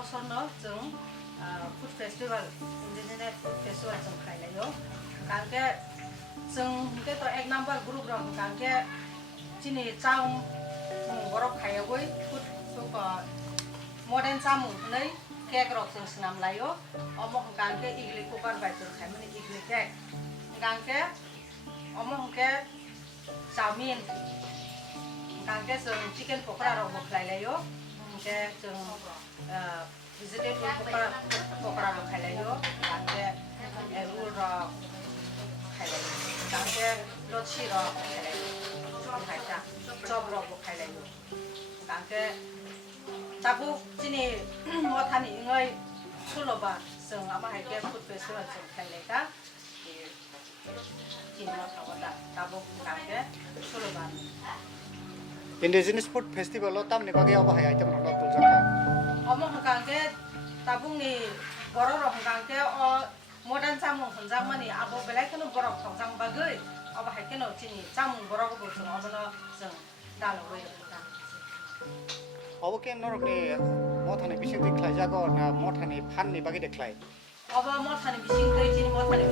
बोसोरनो जों food festival indigenous food festival जों खालायो कांके जों के तो एक नंबर ग्रुप रं कांके चिनी चाउ बरफ खायावै फुड मडर्न चामु नै केक रक जों सिनाम लायो अमो कांके इगली कुकार बाय जों खायमोन इगली केक कांके अमो के चाउमिन कांके जों चिकेन पकड़ा रक खालायो के जों vegetable pokora lo khailayo kaangke roll ro khailayo kaangke lochi ro khailayo khaita chop ro khailayo kaangke tabu chini mothani ngai suloba जों ama haike food festival जों khailaika chini mothawada tabu kaangke suloba indigenous food festival lo tamni bagi aba hai item no tulja 어머 한강게 따봉니 버러러 한강게 모던 자몽 혼장만이 아버 블랙는 버러 통장 바글 아버 할게는 지니 자몽 버러고 보죠 어머나 좀 달로웨 aba ke norokni mothani bising diklai jago na mothani phanni bagi deklai 어버 모타니 비싱 돼 지니 모타니